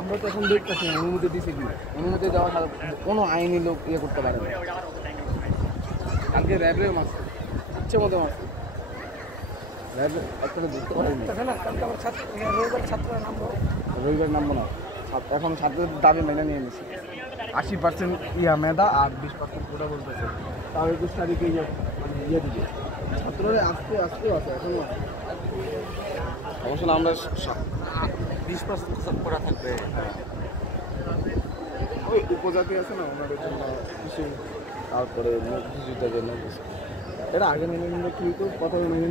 আমরা তো এখন দেখতেছি না অনুমতি দিছে কি অনুমতি দেওয়া ছাড়া কোনো আইনি লোক ইয়ে করতে পারে না। কালকে র্যাবে মারছে ইচ্ছে মতো মারছে র্যাব একটা বুঝতে পারিনি রবিবার নামবো না এখন ছাত্রদের দাবি মেনে নিয়ে নিচ্ছে 80% ইয়া মেধা আর 20% কোটা বলতেছে তাও 21 তারিখে মানে ইয়ে দিবে ছাত্ররা আজকে আজকেও আছে এখনও আছে অবশ্য আমরা 20% করা থাকবে। ওই উপজাতি আছে না ওনাদের জন্য কিছু তারপরে কিছুটার জন্য এরা আগে মেনে নিলে কি হতো কথা মেনে